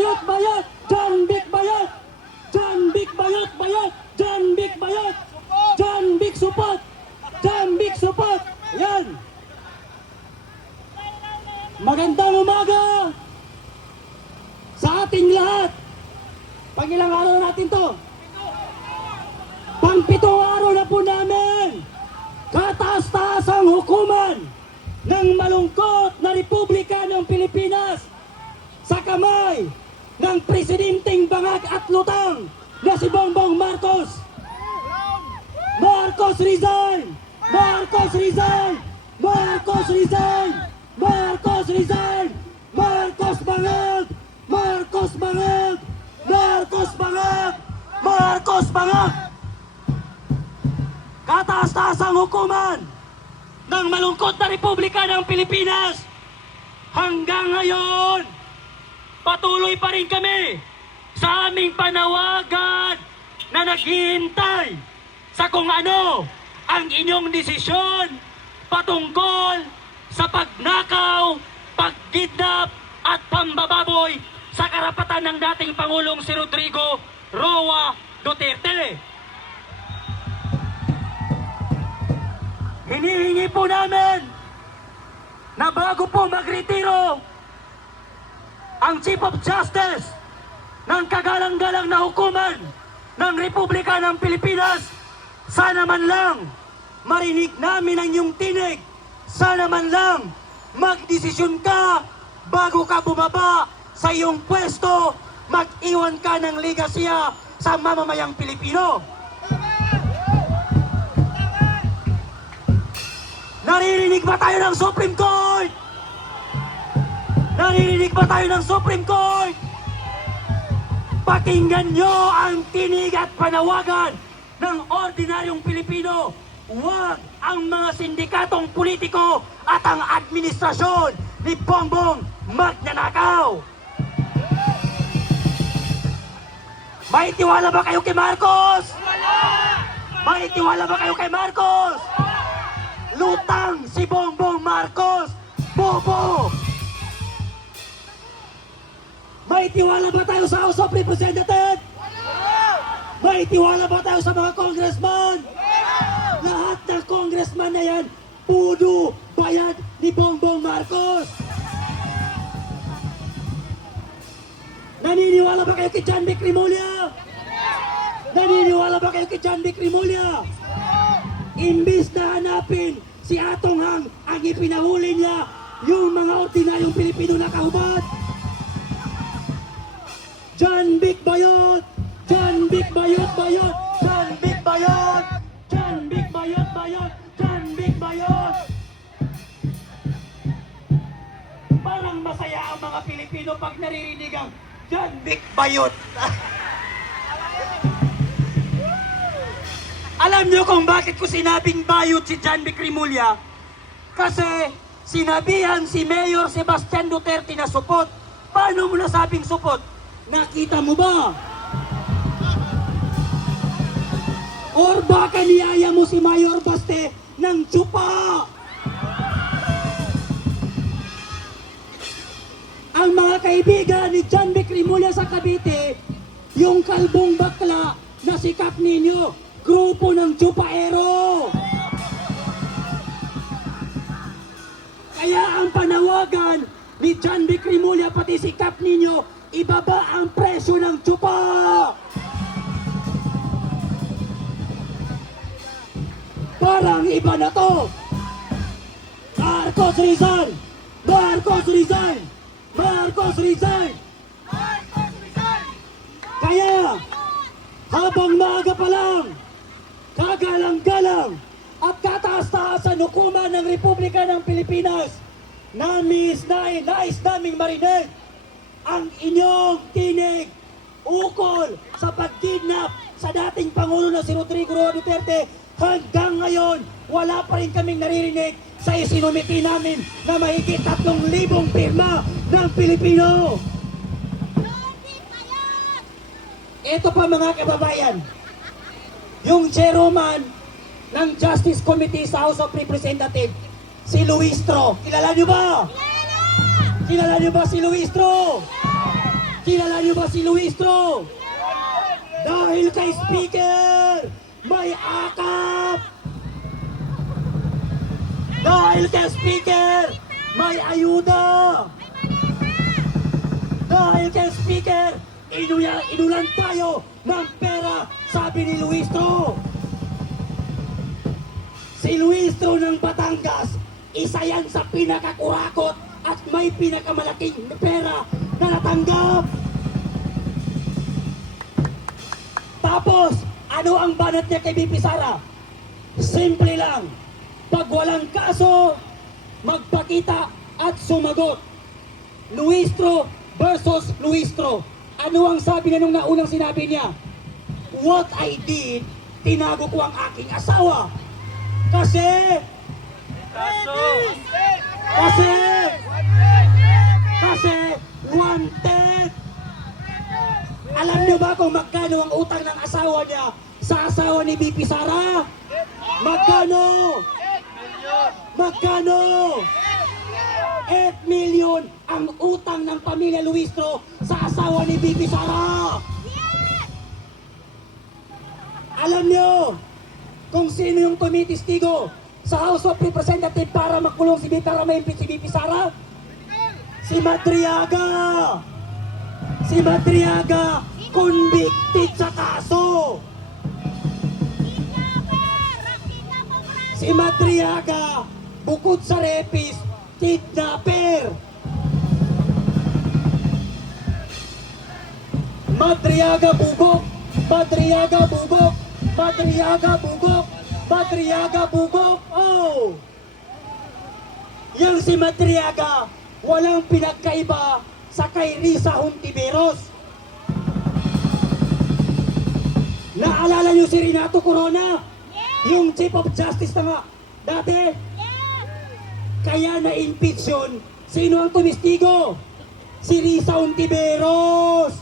Bayot Bayot! John Vic Bayot! John Vic Bayot Bayot! John Vic Bayot! John Vic Supot! John Vic Supot! Yan! Magandang umaga sa ating lahat. Pag ilang araw natin to? Pang-pitong araw na po namin. Kataas-taasang hukuman ng malungkot na Republika ng Pilipinas sa kamay ng presidenteng bangag at lutang na si Bongbong Marcos. Marcos resign! Marcos resign! Marcos resign! Marcos resign! Marcos bangag! Marcos bangag! Marcos bangag! Marcos bangag! Kataas-taasang hukuman ng malungkot na Republika ng Pilipinas. Hanggang ngayon, patuloy pa rin kami sa aming panawagan na naghihintay sa kung ano ang inyong desisyon patungkol sa pagnakaw, pagkidnap at pambababoy sa karapatan ng dating Pangulong si Rodrigo Roa Duterte. Hinihingi po namin na bago po magretiro ang Chief of Justice ng kagalang-galang na hukuman ng Republika ng Pilipinas, sana man lang marinig namin ang iyong tinig. Sana man lang magdesisyon ka bago ka bumaba sa iyong pwesto, mag-iwan ka ng legasya sa mamamayang Pilipino. Naririnig ba tayo ng Supreme Court? Naririnig ba tayo ng Supreme Court? Pakinggan nyo ang tinig at panawagan ng ordinaryong Pilipino. Huwag ang mga sindikatong politiko at ang administrasyon ni Bongbong magnanakaw. May tiwala ba kayo kay Marcos? May tiwala ba kayo kay Marcos? Lutang si Bongbong Marcos! Bobo! May tiwala ba tayo sa House of Representatives? May tiwala ba tayo sa mga congressman? Lahat ng congressman na yan, pudo bayad ni Bongbong Marcos! Naniniwala ba kayo kay John Vic Rimulya? Naniniwala ba kayo kay John Vic Rimulya? Imbis na hanapin si Atong Hang, ang ipinahuli niya yung mga ordinaryong Pilipino na kahubad. John Vic Bayot! John Vic Bayot Bayot! John Vic Bayot! John Vic Bayot Bayot! John Vic Bayot! Parang masaya ang mga Pilipino pag naririnig ang John Vic Bayot. Alam niyo kung bakit ko sinabing bayot si John Vic Rimulya? Kasi sinabihan si Mayor Sebastian Duterte na supot. Paano mo nasabing supot? Nakita mo ba? Or baka niyaya mo si Mayor Baste ng tsupa? Ang mga kaibigan ni John Vic Rimulya sa Cavite, yung kalbong bakla na sikap ninyo, grupo ng tsupaero. Kaya ang panawagan ni John Vic Rimulya pati sikap ninyo, ibaba ang presyo ng tsupa. Parang iba na to. Marcos resign! Marcos resign! Marcos resign! Marcos resign! Kaya, habang maaga pa lang, kagalang-galang at kataas-taasan hukuman ng Republika ng Pilipinas, nais naming marinig ang inyong tinig ukol sa pagkidnap sa dating Pangulo na si Rodrigo Roa Duterte. Hanggang ngayon, wala pa rin kaming naririnig sa isinumiti namin na mahigit 3,000 pirma ng Pilipino. Ito pa mga kababayan, yung chairman ng Justice Committee sa House of Representatives, si Luistro. Kilala niyo ba? Kilala niyo ba si Luistro? Kilala niyo ba si Luistro? Dahil kay Speaker, may akap! Dahil kay Speaker, may ayuda! Dahil kay Speaker, inulan tayo ng pera, sabi ni Luistro. Si Luistro ng Batangas, isa yan sa pinakakurakot at may pinakamalaking pera na natanggap. Tapos, ano ang banat niya kay BP Sara? Simple lang. Pag walang kaso, magpakita at sumagot. Luistro versus Luistro. Ano ang sabi niya nung naunang sinabi niya? What I did, tinago ko ang aking asawa. Kasi wanted. Alam niyo ba kung magkano ang utang ng asawa niya sa asawa ni BP Sara? Magkano? Magkano? 8 million ang utang ng pamilya Luistro sa asawa ni BP Sara. Alam niyo kung sino yung tumitistigo sa House of Representatives para makulong si BP, para ma-impeach si BP Sara? Si Madriaga! Si Madriaga, convicted sa kaso! Si Madriaga, bukod sa rapist, kidnapper! Madriaga bugok! Madriaga bugok! Madriaga bugok! Madriaga bugok! Oh! Yang si Madriaga, walang pinagkaiba sa kay Risa Hontiveros. Naalala niyo si Renato Corona? Yung Chief of Justice na nga dati? Kaya na-impeach yun. Sino ang tumistigo? Si Risa Hontiveros.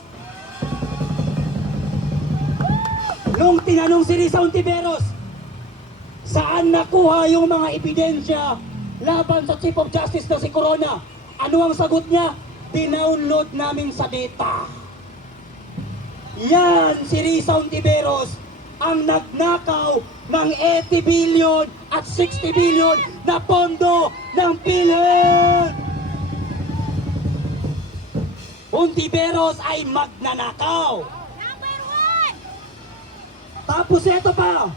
Nung tinanong si Risa Hontiveros, saan nakuha yung mga ebidensya laban sa Chief of Justice na si Corona? Ano ang sagot niya? Dinownload namin sa data. Yan si Risa Hontiveros ang nagnakaw ng 80 billion at 60 billion na pondo ng PhilHealth. Hontiveros ay magnanakaw. Tapos eto pa,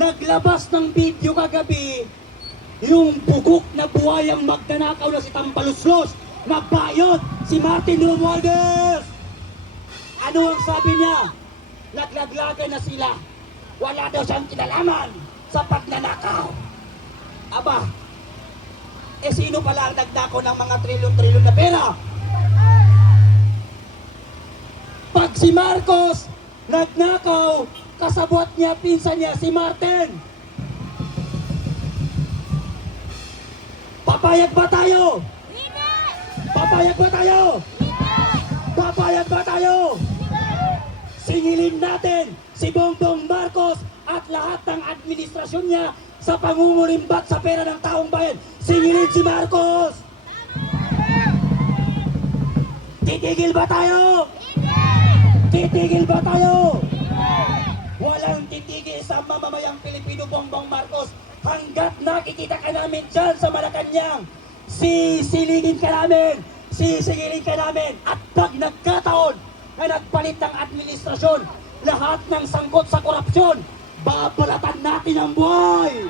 naglabas ng video kagabi yung bugok na buhayang magnanakaw na si Tambaluslos na bayot, si Martin Romualdez. Ano ang sabi niya? Naglaglagan na sila. Wala daw siyang kinalaman sa pagnanakaw. Aba, sino pala ang nagnakaw ng mga trilyon-trilyon na pera? Pag si Marcos nagnakaw, kasabot niya, pinsan niya, si Martin. Papayag ba tayo? Papayag ba tayo? Papayag ba tayo? Singilin natin si Bongbong Marcos at lahat ng administrasyon niya sa pangungulimbat sa pera ng taong bayan. Singilin si Marcos! Titigil ba tayo? Titigil ba tayo? Walang titigil sa mamamayang Pilipino, Bongbong Marcos, hanggat nakikita ka namin dyan sa Malacanang. Sisilingin ka namin, sisigilin ka namin, at pag nagkataon na nagpalit ng administrasyon, lahat ng sangkot sa korupsyon, babalatan natin ang buhay.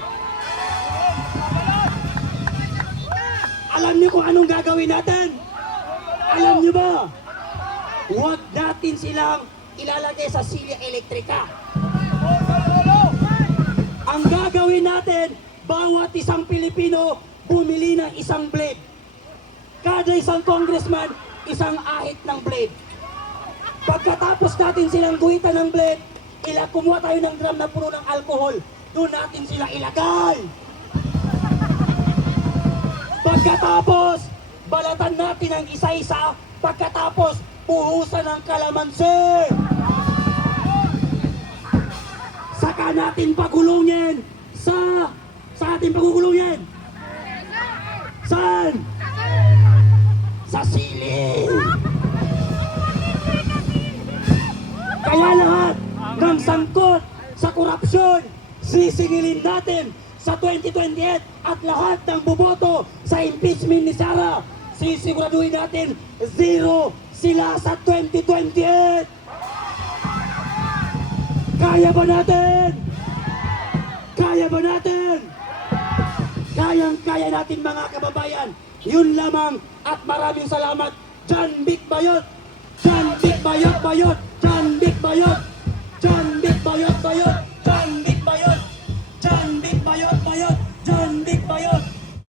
Alam niyo kung anong gagawin natin? Alam niyo ba? Huwag natin silang ilalagay sa silya elektrika. Ang gagawin natin, bawat isang Pilipino bumili ng isang blade. Kada isang congressman, isang ahit ng blade. Pagkatapos natin silang guhitan ng blade, kumuha tayo ng drum na puno ng alcohol. Doon natin sila ilagay. Pagkatapos, balatan natin ang isa-isa. Pagkatapos, puhusan ng kalamansi. Saka natin pagulungin sa ating pagugulungin. Saan? Sa sili. ang sangkot sa korupsyon, sisingilin natin sa 2028 at lahat ng buboto sa impeachment ni Sara, sisiguraduhin natin zero sila sa 2028. Kaya ba natin? Kaya ba natin? Kayang-kaya natin mga kababayan. Yun lamang at maraming salamat. John Vic Bayot! John Vic Bayot Bayot! John Vic Bayot! John Vic Bayot Bayot! John Vic Bayot! John Vic Bayot Bayot! John Vic Bayot!